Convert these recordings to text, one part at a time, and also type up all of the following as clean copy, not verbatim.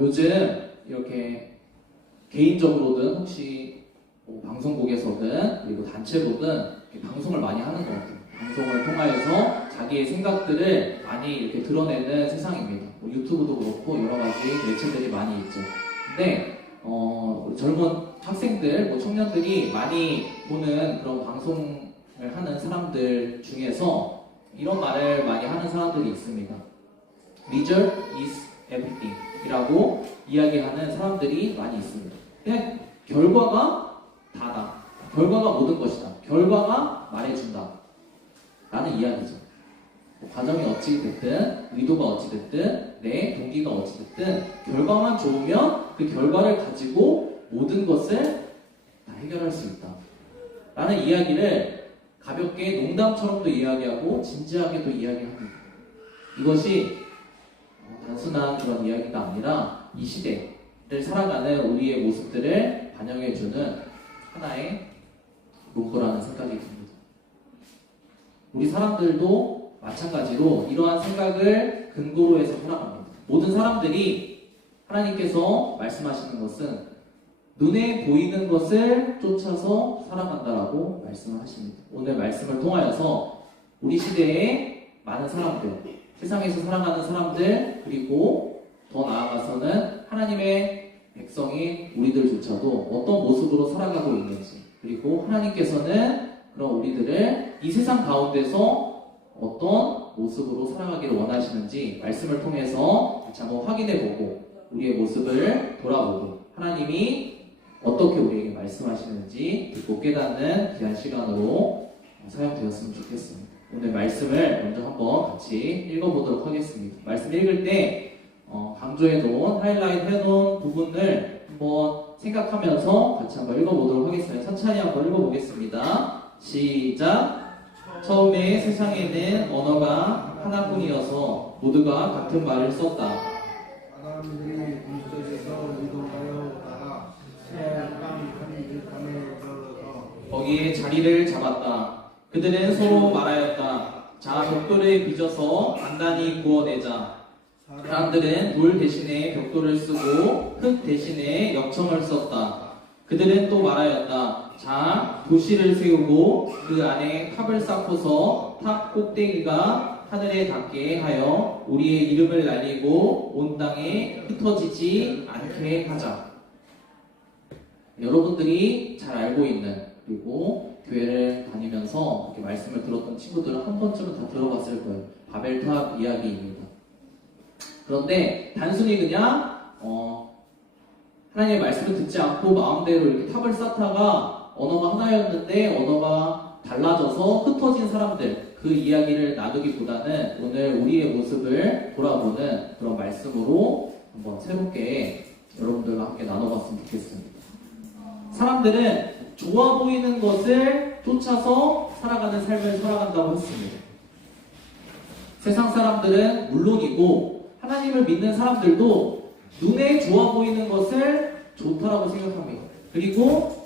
요즘 이렇게 개인적으로든 혹시 뭐 방송국에서든 그리고 단체로든 이렇게 방송을 많이 하는 것 같아요. 방송을 통하여서 자기의 생각들을 많이 이렇게 드러내는 세상입니다. 뭐 유튜브도 그렇고 여러 가지 매체들이 많이 있죠. 근데 우리 젊은 학생들, 뭐 청년들이 많이 보는 그런 방송을 하는 사람들 중에서 이런 말을 많이 하는 사람들이 있습니다. Result is everything 이라고 이야기하는 사람들이 많이 있습니다. 그냥 결과가 다다. 결과가 모든 것이다. 결과가 말해준다. 라는 이야기죠. 뭐 과정이 어찌 됐든, 의도가 어찌 됐든, 내 동기가 어찌 됐든 결과만 좋으면 그 결과를 가지고 모든 것을 다 해결할 수 있다. 라는 이야기를 가볍게 농담처럼도 이야기하고 진지하게도 이야기합니다. 이것이 단순한 그런 이야기가 아니라 이 시대를 살아가는 우리의 모습들을 반영해주는 하나의 문구라는 생각이 듭니다. 우리 사람들도 마찬가지로 이러한 생각을 근거로 해서 살아갑니다. 모든 사람들이 하나님께서 말씀하시는 것은 눈에 보이는 것을 쫓아서 살아간다라고 말씀을 하십니다. 오늘 말씀을 통하여서 우리 시대의 많은 사람들, 세상에서 살아가는 사람들, 그리고 더 나아가서는 하나님의 백성인 우리들조차도 어떤 모습으로 살아가고 있는지, 그리고 하나님께서는 그런 우리들을 이 세상 가운데서 어떤 모습으로 살아가기를 원하시는지 말씀을 통해서 같이 한번 확인해보고 우리의 모습을 돌아보고 하나님이 어떻게 우리에게 말씀하시는지 듣고 깨닫는 귀한 시간으로 사용되었으면 좋겠습니다. 오늘 말씀을 먼저 한번 같이 읽어보도록 하겠습니다. 말씀 읽을 때 강조해놓은 하이라이트 해놓은 부분을 한번 생각하면서 같이 한번 읽어보도록 하겠습니다. 천천히 한번 읽어보겠습니다. 시작! 처음에 세상에는 언어가 하나뿐이어서 모두가 같은 말을 썼다. 사람들이 물속에서 이동하여 오다가 새땅 한 들판에 이르러서 거기에 자리를 잡았다. 그들은 서로 말하였다. 자, 벽돌을 빚어서 단단히 구워내자. 사람들은 돌 대신에 벽돌을 쓰고 흙 대신에 역청을 썼다. 그들은 또 말하였다. 자, 도시를 세우고 그 안에 탑을 쌓고서 탑 꼭대기가 하늘에 닿게 하여 우리의 이름을 날리고 온 땅에 흩어지지 않게 하자. 여러분들이 잘 알고 있는, 그리고 교회를 다니면서 이렇게 말씀을 들었던 친구들은 한 번쯤은 다 들어봤을 거예요. 바벨탑 이야기입니다. 그런데 단순히 그냥 하나님의 말씀을 듣지 않고 마음대로 이렇게 탑을 쌓다가 언어가 하나였는데 언어가 달라져서 흩어진 사람들, 그 이야기를 나누기보다는 오늘 우리의 모습을 돌아보는 그런 말씀으로 한번 새롭게 여러분들과 함께 나눠봤으면 좋겠습니다. 사람들은 좋아 보이는 것을 쫓아서 살아가는 삶을 살아간다고 했습니다. 세상 사람들은 물론이고 하나님을 믿는 사람들도 눈에 좋아 보이는 것을 좋다라고 생각합니다. 그리고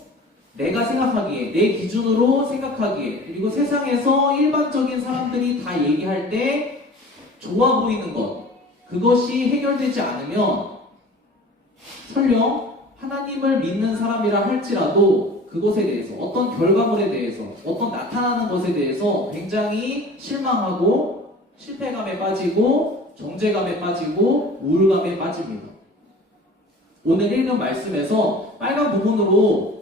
내가 생각하기에, 내 기준으로 생각하기에, 그리고 세상에서 일반적인 사람들이 다 얘기할 때 좋아 보이는 것, 그것이 해결되지 않으면 설령 하나님을 믿는 사람이라 할지라도 그것에 대해서, 어떤 결과물에 대해서, 어떤 나타나는 것에 대해서 굉장히 실망하고 실패감에 빠지고 정죄감에 빠지고 우울감에 빠집니다. 오늘 읽은 말씀에서 빨간 부분으로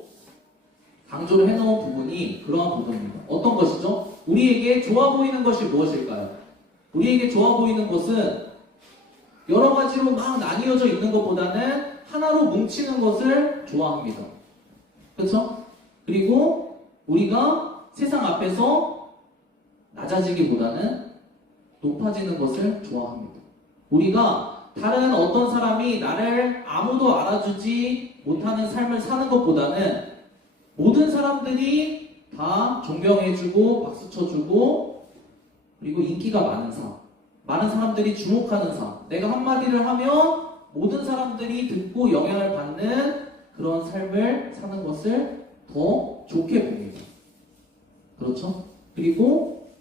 강조를 해놓은 부분이 그러한 부분입니다. 어떤 것이죠? 우리에게 좋아 보이는 것이 무엇일까요? 우리에게 좋아 보이는 것은 여러 가지로 막 나뉘어져 있는 것보다는 하나로 뭉치는 것을 좋아합니다. 그렇죠? 그리고 우리가 세상 앞에서 낮아지기보다는 높아지는 것을 좋아합니다. 우리가 다른 어떤 사람이 나를 아무도 알아주지 못하는 삶을 사는 것보다는 모든 사람들이 다 존경해주고 박수쳐주고 그리고 인기가 많은 삶, 많은 사람들이 주목하는 삶, 내가 한마디를 하면 모든 사람들이 듣고 영향을 받는 그런 삶을 사는 것을 더 좋게 봅니다. 그렇죠? 그리고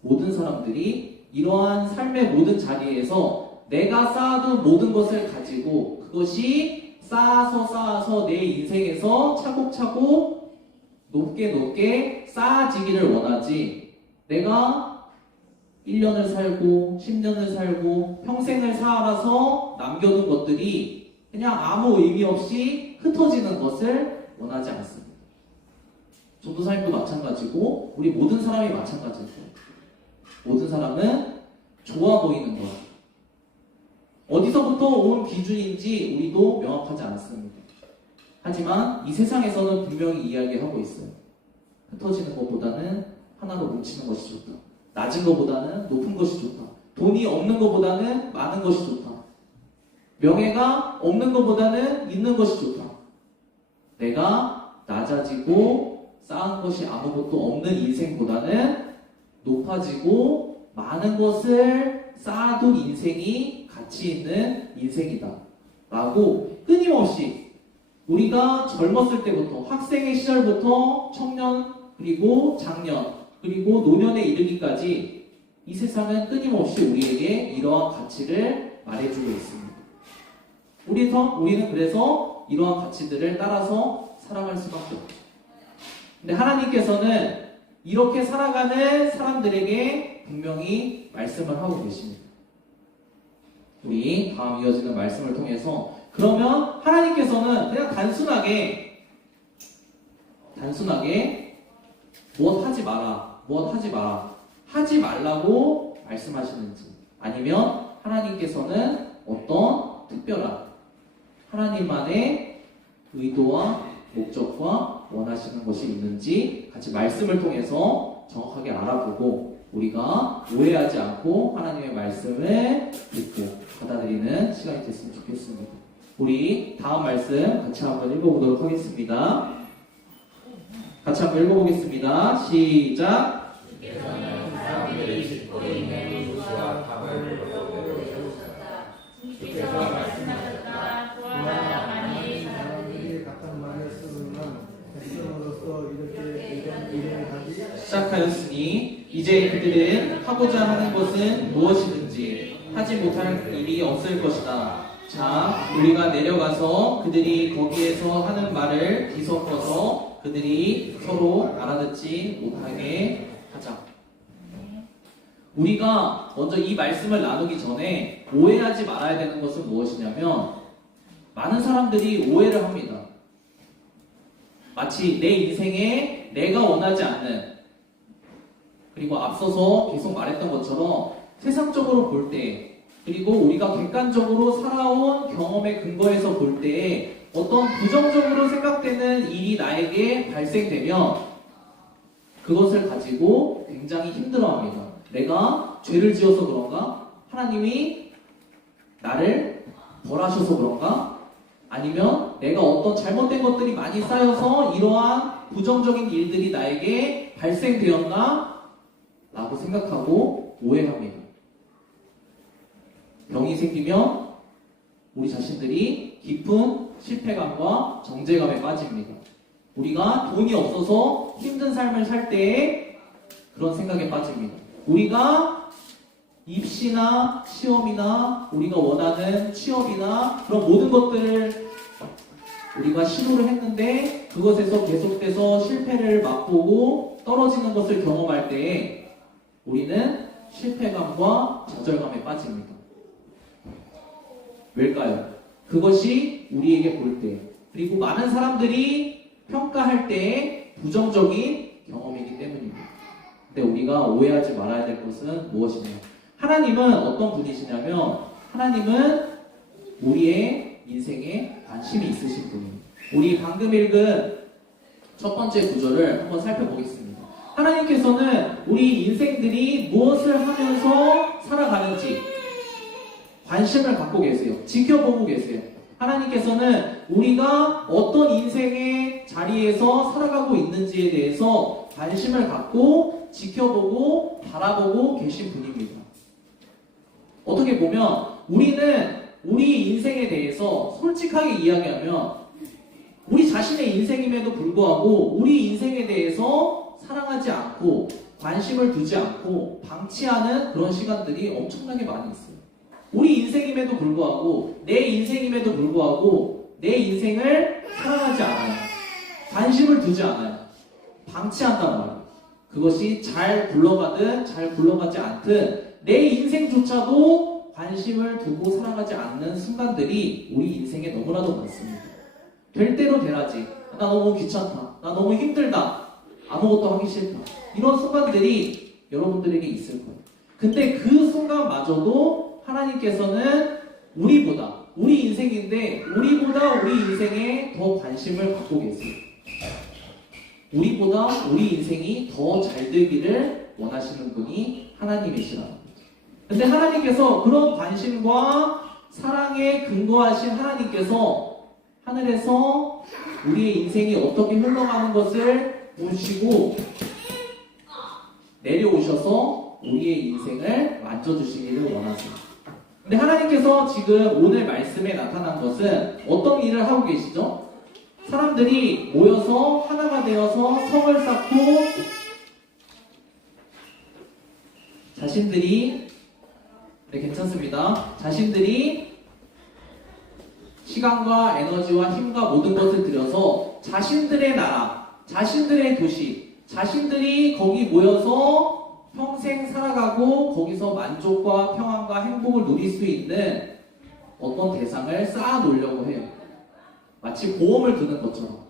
모든 사람들이 이러한 삶의 모든 자리에서 내가 쌓아둔 모든 것을 가지고 그것이 쌓아서 내 인생에서 차곡차곡 높게 쌓아지기를 원하지, 내가 1년을 살고 10년을 살고 평생을 살아서 남겨둔 것들이 그냥 아무 의미 없이 흩어지는 것을 원하지 않습니다. 전도사님도 마찬가지고 우리 모든 사람이 마찬가지죠. 모든 사람은 좋아 보이는 것, 어디서부터 온 기준인지 우리도 명확하지 않습니다. 하지만 이 세상에서는 분명히 이야기하고 있어요. 흩어지는 것보다는 하나로 뭉치는 것이 좋다. 낮은 것보다는 높은 것이 좋다. 돈이 없는 것보다는 많은 것이 좋다. 명예가 없는 것보다는 있는 것이 좋다. 내가 낮아지고 쌓은 것이 아무것도 없는 인생보다는 높아지고 많은 것을 쌓아둔 인생이 가치 있는 인생이다 라고 끊임없이 우리가 젊었을 때부터, 학생의 시절부터 청년, 그리고 장년, 그리고 노년에 이르기까지 이 세상은 끊임없이 우리에게 이러한 가치를 말해주고 있습니다. 우리는 그래서 이러한 가치들을 따라서 살아갈 수밖에 없죠. 근데 하나님께서는 이렇게 살아가는 사람들에게 분명히 말씀을 하고 계십니다. 우리 다음 이어지는 말씀을 통해서 그러면 하나님께서는 그냥 단순하게 무엇 하지 마라 하지 말라고 말씀하시는지, 아니면 하나님께서는 어떤 특별한 하나님만의 의도와 목적과 원하시는 것이 있는지 같이 말씀을 통해서 정확하게 알아보고 우리가 오해하지 않고 하나님의 말씀을 듣고 받아들이는 시간이 됐으면 좋겠습니다. 우리 다음 말씀 같이 한번 읽어보도록 하겠습니다. 같이 한번 읽어보겠습니다. 시작. 사람들이 짚고 있는 우수와 답을 물어보셨다. 주께서 말씀하셨다. 구하라 하니 사람들이 같은 말을 쓰면 백성으로서 이런 일을 하지. 시작하였으니 이제 그들은 하고자 하는 것은 무엇이든지 하지 못할 일이 없을 것이다. 자, 우리가 내려가서 그들이 거기에서 하는 말을 뒤섞어서 그들이 서로 알아듣지 못하게 하자. 우리가 먼저 이 말씀을 나누기 전에 오해하지 말아야 되는 것은 무엇이냐면, 많은 사람들이 오해를 합니다. 마치 내 인생에 내가 원하지 않는, 그리고 앞서서 계속 말했던 것처럼 세상적으로 볼 때, 그리고 우리가 객관적으로 살아온 경험의 근거에서 볼 때에 어떤 부정적으로 생각되는 일이 나에게 발생되면 그것을 가지고 굉장히 힘들어합니다. 내가 죄를 지어서 그런가? 하나님이 나를 벌하셔서 그런가? 아니면 내가 어떤 잘못된 것들이 많이 쌓여서 이러한 부정적인 일들이 나에게 발생되었나? 라고 생각하고 오해합니다. 병이 생기면 우리 자신들이 깊은 실패감과 정죄감에 빠집니다. 우리가 돈이 없어서 힘든 삶을 살 때에 그런 생각에 빠집니다. 우리가 입시나 시험이나 우리가 원하는 취업이나 그런 모든 것들을 우리가 시도를 했는데 그것에서 계속돼서 실패를 맛보고 떨어지는 것을 경험할 때에 우리는 실패감과 좌절감에 빠집니다. 왜일까요? 그것이 우리에게 볼 때, 그리고 많은 사람들이 평가할 때의 부정적인 경험이기 때문입니다. 근데 우리가 오해하지 말아야 될 것은 무엇이냐? 하나님은 어떤 분이시냐면, 하나님은 우리의 인생에 관심이 있으신 분입니다. 우리 방금 읽은 첫 번째 구절을 한번 살펴보겠습니다. 하나님께서는 우리 인생들이 무엇을 하면서 살아가는지 관심을 갖고 계세요. 지켜보고 계세요. 하나님께서는 우리가 어떤 인생의 자리에서 살아가고 있는지에 대해서 관심을 갖고 지켜보고 바라보고 계신 분입니다. 어떻게 보면 우리는 우리 인생에 대해서 솔직하게 이야기하면 우리 자신의 인생임에도 불구하고 우리 인생에 대해서 사랑하지 않고 관심을 두지 않고 방치하는 그런 시간들이 엄청나게 많이 있어요. 우리 인생임에도 불구하고, 내 인생임에도 불구하고 내 인생을 사랑하지 않아요. 관심을 두지 않아요. 방치한단 말이에요. 그것이 잘 굴러가든 잘 굴러가지 않든 내 인생조차도 관심을 두고 살아가지 않는 순간들이 우리 인생에 너무나도 많습니다. 될 대로 되라지. 나 너무 귀찮다. 나 너무 힘들다. 아무것도 하기 싫다. 이런 순간들이 여러분들에게 있을 거예요. 근데 그 순간마저도 하나님께서는 우리보다, 우리 인생인데 우리보다 우리 인생에 더 관심을 갖고 계세요. 우리보다 우리 인생이 더 잘 되기를 원하시는 분이 하나님이시라는 거죠. 근데 하나님께서 그런 관심과 사랑에 근거하신 하나님께서 하늘에서 우리의 인생이 어떻게 흘러가는 것을 보시고 내려오셔서 우리의 인생을 만져주시기를 원하세요. 근데 하나님께서 지금 오늘 말씀에 나타난 것은 어떤 일을 하고 계시죠? 사람들이 모여서 하나가 되어서 성을 쌓고 자신들이 괜찮습니다. 자신들이 시간과 에너지와 힘과 모든 것을 들여서 자신들의 나라, 자신들의 도시, 자신들이 거기 모여서 평생 살아가고 거기서 만족과 평안과 행복을 누릴 수 있는 어떤 대상을 쌓아 놓으려고 해요. 마치 보험을 드는 것처럼.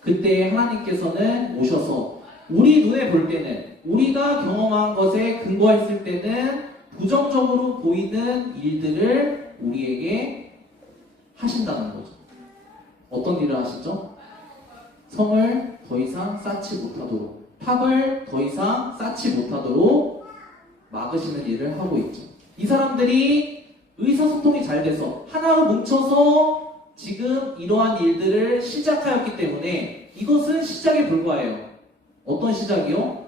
그때 하나님께서는 오셔서 우리 눈에 볼 때는, 우리가 경험한 것에 근거했을 때는 부정적으로 보이는 일들을 우리에게 하신다는 거죠. 어떤 일을 하시죠? 성을 더 이상 쌓지 못하도록, 탑을 더 이상 쌓지 못하도록 막으시는 일을 하고 있죠. 이 사람들이 의사소통이 잘 돼서 하나로 뭉쳐서 지금 이러한 일들을 시작하였기 때문에 이것은 시작에 불과해요. 어떤 시작이요?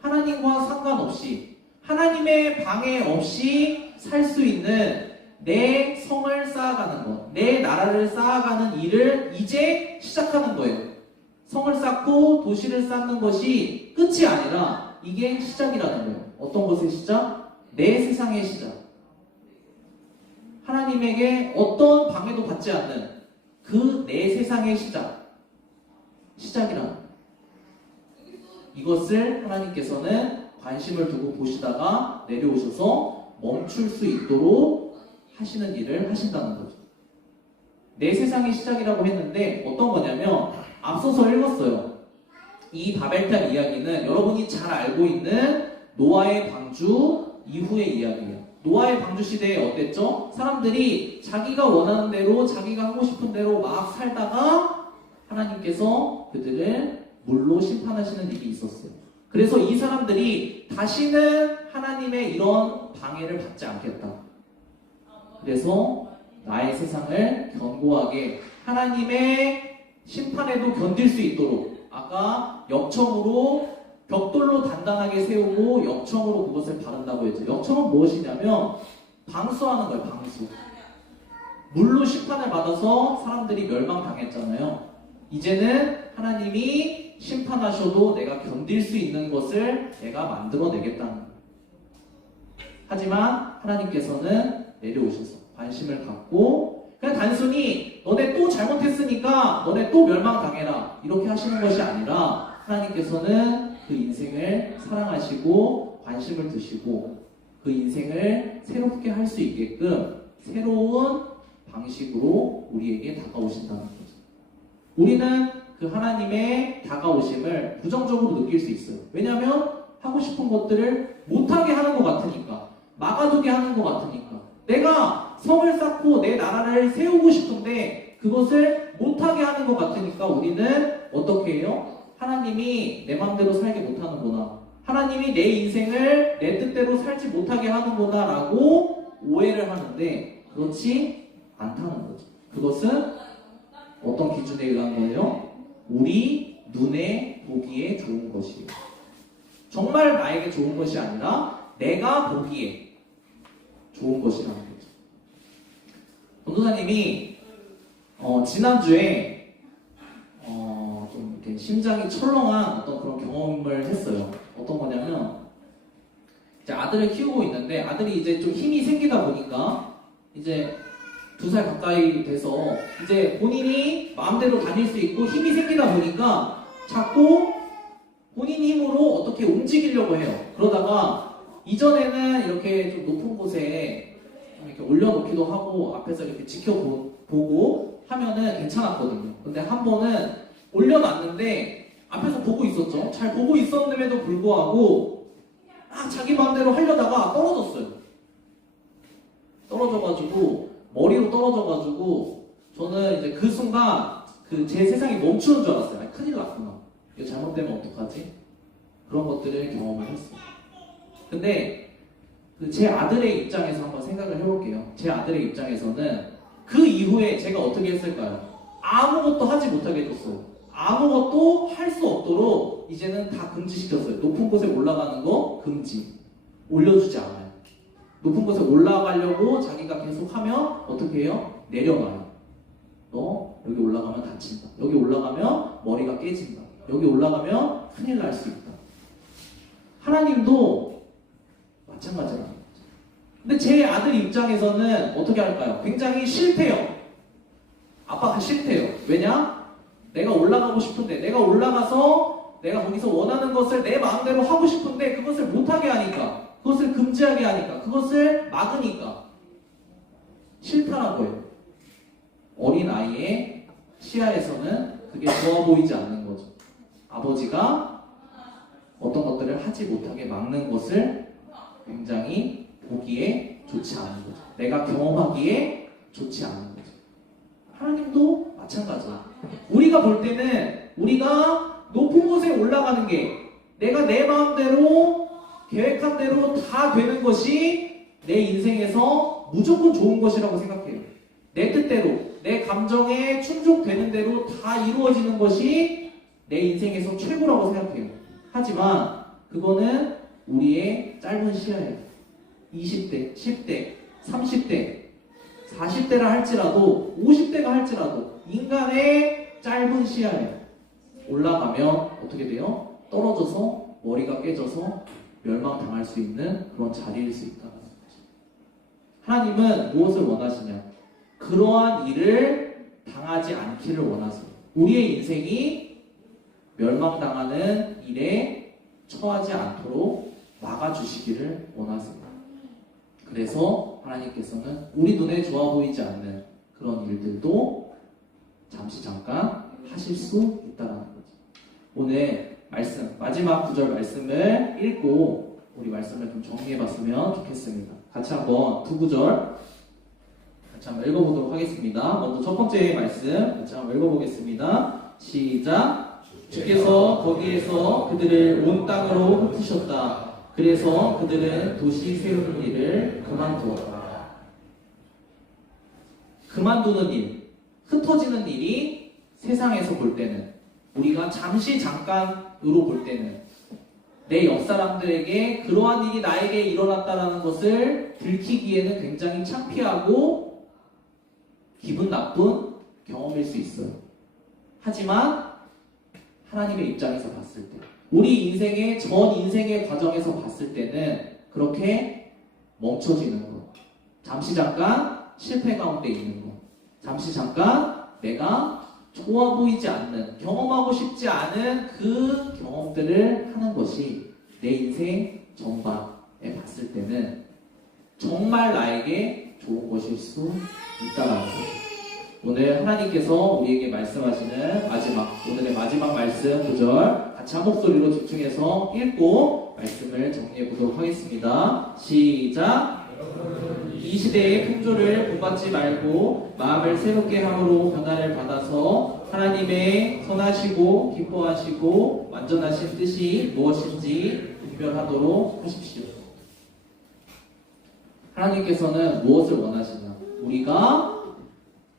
하나님과 상관없이, 하나님의 방해 없이 살 수 있는 내 성을 쌓아가는 것, 내 나라를 쌓아가는 일을 이제 시작하는 거예요. 성을 쌓고 도시를 쌓는 것이 끝이 아니라 이게 시작이라는 거예요. 어떤 것의 시작? 내 세상의 시작. 하나님에게 어떤 방해도 받지 않는 그 내 세상의 시작이라는 거예요. 이것을 하나님께서는 관심을 두고 보시다가 내려오셔서 멈출 수 있도록 하시는 일을 하신다는 거죠. 내 세상의 시작이라고 했는데 어떤 거냐면 앞서서 읽었어요. 이 바벨탑 이야기는 여러분이 잘 알고 있는 노아의 방주 이후의 이야기예요. 노아의 방주 시대에 어땠죠? 사람들이 자기가 원하는 대로, 자기가 하고 싶은 대로 막 살다가 하나님께서 그들을 물로 심판하시는 일이 있었어요. 그래서 이 사람들이 다시는 하나님의 이런 방해를 받지 않겠다. 그래서 나의 세상을 견고하게 하나님의 심판에도 견딜 수 있도록, 아까 역청으로 벽돌로 단단하게 세우고 역청으로 그것을 바른다고 했죠. 역청은 무엇이냐면 방수하는 거예요. 방수. 물로 심판을 받아서 사람들이 멸망당했잖아요. 이제는 하나님이 심판하셔도 내가 견딜 수 있는 것을 내가 만들어내겠다는 거예요. 하지만 하나님께서는 내려오셔서 관심을 갖고 그냥 단순히 너네 또 잘못했으니까 너네 또 멸망당해라 이렇게 하시는 것이 아니라 하나님께서는 그 인생을 사랑하시고 관심을 두시고 그 인생을 새롭게 할 수 있게끔 새로운 방식으로 우리에게 다가오신다는 거죠. 우리는 그 하나님의 다가오심을 부정적으로 느낄 수 있어요. 왜냐하면 하고 싶은 것들을 못하게 하는 것 같으니까, 막아두게 하는 것 같으니까. 내가 성을 쌓고 내 나라를 세우고 싶은데 그것을 못하게 하는 것 같으니까 우리는 어떻게 해요? 하나님이 내 마음대로 살게 못하는구나, 하나님이 내 인생을 내 뜻대로 살지 못하게 하는구나 라고 오해를 하는데 그렇지 않다는 거죠. 그것은 어떤 기준에 의한 거예요? 우리 눈에 보기에 좋은 것이에요. 정말 나에게 좋은 것이 아니라 내가 보기에 좋은 것이라는 거죠. 전도사님이 지난주에 좀 이렇게 심장이 철렁한 어떤 그런 경험을 했어요. 어떤 거냐면 이제 아들을 키우고 있는데 아들이 이제 좀 힘이 생기다 보니까 이제 2살 가까이 돼서 이제 본인이 마음대로 다닐 수 있고 힘이 생기다 보니까 자꾸 본인 힘으로 어떻게 움직이려고 해요. 그러다가 이전에는 이렇게 좀 높은 곳에 좀 이렇게 올려놓기도 하고 앞에서 이렇게 지켜보고 하면은 괜찮았거든요. 근데 한 번은 올려놨는데 앞에서 보고 있었죠. 잘 보고 있었는데도 불구하고 자기 마음대로 하려다가 떨어졌어요. 떨어져가지고 머리로 떨어져가지고 저는 이제 그 순간 그 제 세상이 멈추는 줄 알았어요. 아니, 큰일 났구나. 이거 잘못되면 어떡하지? 그런 것들을 경험을 했어요. 근데 그 제 아들의 입장에서 한번 생각을 해볼게요. 제 아들의 입장에서는 그 이후에 제가 어떻게 했을까요? 아무것도 하지 못하게 해줬어요. 아무것도 할 수 없도록 이제는 다 금지시켰어요. 높은 곳에 올라가는 거 금지. 올려주지 않아요. 높은 곳에 올라가려고 자기가 계속 하면 어떻게 해요? 내려놔요. 너 여기 올라가면 다친다. 여기 올라가면 머리가 깨진다. 여기 올라가면 큰일 날 수 있다. 하나님도 마찬가지라는 거죠. 근데 제 아들 입장에서는 어떻게 할까요? 굉장히 싫대요. 아빠가 싫대요. 왜냐? 내가 올라가고 싶은데 내가 올라가서 내가 거기서 원하는 것을 내 마음대로 하고 싶은데 그것을 못하게 하니까, 그것을 금지하게 하니까, 그것을 막으니까 싫다는 거예요. 어린 아이의 시야에서는 그게 좋아 보이지 않는 거죠. 아버지가 어떤 것들을 하지 못하게 막는 것을 굉장히 보기에 좋지 않은 거죠. 내가 경험하기에 좋지 않은 거죠. 하나님도 마찬가지예요. 우리가 볼 때는 우리가 높은 곳에 올라가는 게 내가 내 마음대로 계획한 대로 다 되는 것이 내 인생에서 무조건 좋은 것이라고 생각해요. 내 뜻대로, 내 감정에 충족되는 대로 다 이루어지는 것이 내 인생에서 최고라고 생각해요. 하지만 그거는 우리의 짧은 시야예요. 20대, 10대, 30대, 40대라 할지라도 50대가 할지라도 인간의 짧은 시야에 올라가면 어떻게 돼요? 떨어져서 머리가 깨져서 멸망당할 수 있는 그런 자리일 수 있다는 거죠. 하나님은 무엇을 원하시냐? 그러한 일을 당하지 않기를 원하세요. 우리의 인생이 멸망당하는 일에 처하지 않도록 막아주시기를 원하세요. 그래서 하나님께서는 우리 눈에 좋아 보이지 않는 그런 일들도 잠시 잠깐 하실 수 있다는 거죠. 오늘 말씀, 마지막 구절 말씀을 읽고 우리 말씀을 좀 정리해봤으면 좋겠습니다. 같이 한번 두 구절 같이 한번 읽어보도록 하겠습니다. 먼저 첫 번째 말씀 같이 한번 읽어보겠습니다. 시작. 주께서 거기에서 그들을 온 땅으로 흩으셨다. 그래서 그들은 도시 세우는 일을 그만두었다. 그만두는 일, 흩어지는 일이 세상에서 볼 때는, 우리가 잠시 잠깐으로 볼 때는 내 옆사람들에게 그러한 일이 나에게 일어났다는 것을 들키기에는 굉장히 창피하고 기분 나쁜 경험일 수 있어요. 하지만 하나님의 입장에서 봤을 때, 우리 인생의 전 인생의 과정에서 봤을 때는 그렇게 멈춰지는 것, 잠시 잠깐 실패 가운데 있는 것, 잠시 잠깐 내가 좋아 보이지 않는, 경험하고 싶지 않은 그 경험들을 하는 것이 내 인생 전반에 봤을 때는 정말 나에게 좋은 것일 수 있다는 거죠. 오늘 하나님께서 우리에게 말씀하시는 오늘의 마지막 말씀 구절 같이 한 목소리로 집중해서 읽고 말씀을 정리해 보도록 하겠습니다. 시작. 이 시대의 풍조를 본받지 말고 마음을 새롭게 함으로 변화를 받아서 하나님의 선하시고 기뻐하시고 완전하신 뜻이 무엇인지 분별하도록 하십시오. 하나님께서는 무엇을 원하시냐? 우리가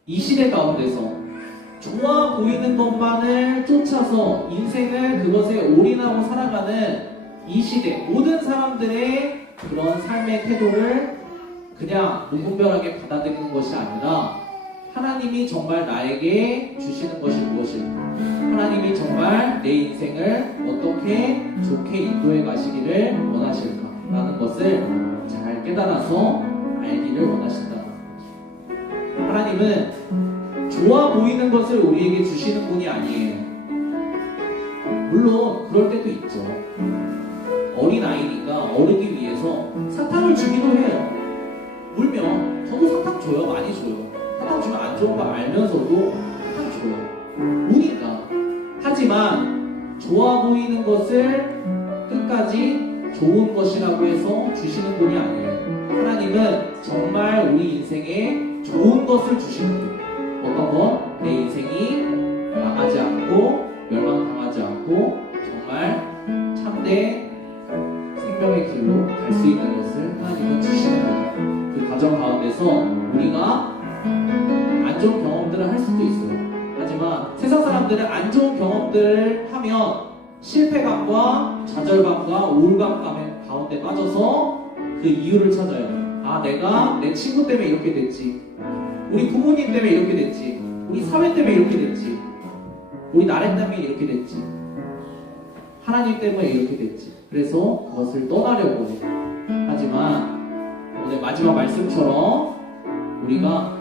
이 시대 가운데서 좋아 보이는 것만을 쫓아서 인생을 그것에 올인하고 살아가는 이 시대 모든 사람들의 그런 삶의 태도를 그냥 무분별하게 받아들이는 것이 아니라 하나님이 정말 나에게 주시는 것이 무엇일까? 하나님이 정말 내 인생을 어떻게 좋게 인도해 가시기를 원하실까? 라는 것을 잘 깨달아서 알기를 원하신다. 하나님은 좋아 보이는 것을 우리에게 주시는 분이 아니에요. 물론 그럴 때도 있죠. 어린아이니까 어르기 위해서 사탕을 주기도 해요. 울면 저도 사탕 줘요. 많이 줘요. 사탕 주면 안 좋은 거 알면서도 사탕 줘요. 우니까. 하지만 좋아 보이는 것을 끝까지 좋은 것이라고 해서 주시는 분이 아니에요. 하나님은 정말 우리 인생에 좋은 것을 주시는 분이에요. 어떤 것? 내 인생이 망하지 않고 멸망당하지 않고 정말 참된 생명의 길로 갈 수 있는 것을 하나님은 주시는 거예요. 그 과정 가운데서 우리가 안 좋은 경험들을 할 수도 있어요. 하지만 세상 사람들은 안 좋은 경험들을 하면 실패감과 좌절감과 우울감 가운데 빠져서 그 이유를 찾아요. 아, 내가 내 친구 때문에 이렇게 됐지. 우리 부모님 때문에 이렇게 됐지. 우리 사회 때문에 이렇게 됐지. 우리 나라 때문에 이렇게 됐지. 하나님 때문에 이렇게 됐지. 그래서 그것을 떠나려고 해요. 하지만 오늘 마지막 말씀처럼 우리가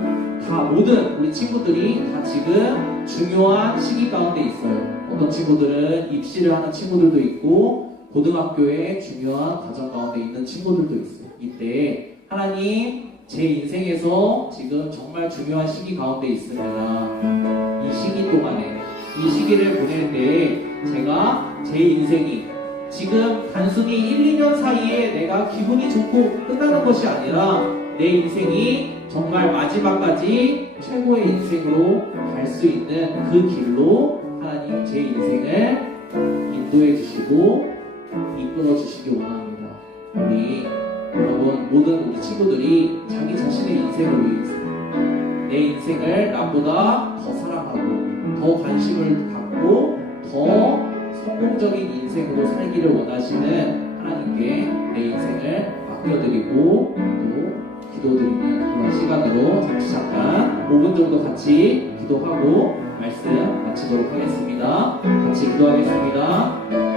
다 모든 우리 친구들이 다 지금 중요한 시기 가운데 있어요. 어떤 친구들은 입시를 하는 친구들도 있고 고등학교에 중요한 과정 가운데 있는 친구들도 있어요. 이때 하나님 제 인생에서 지금 정말 중요한 시기 가운데 있습니다. 이 시기 동안에 이 시기를 보낼 때 제가 제 인생이 지금 단순히 1, 2년 사이에 내가 기분이 좋고 끝나는 것이 아니라 내 인생이 정말 마지막까지 최고의 인생으로 갈 수 있는 그 길로 하나님 제 인생을 인도해 주시고 이끌어 주시기 원합니다. 우리 여러분 모든 우리 친구들이 자기 자신의 인생을 위해서 내 인생을 남보다 더 사랑하고 더 관심을 갖고 더 성공적인 인생으로 살기를 원하시는 하나님께 내 인생을 맡겨드리고 또 기도드리는 그런 시간으로 잠깐 5분 정도 같이 기도하고 말씀 마치도록 하겠습니다. 같이 기도하겠습니다.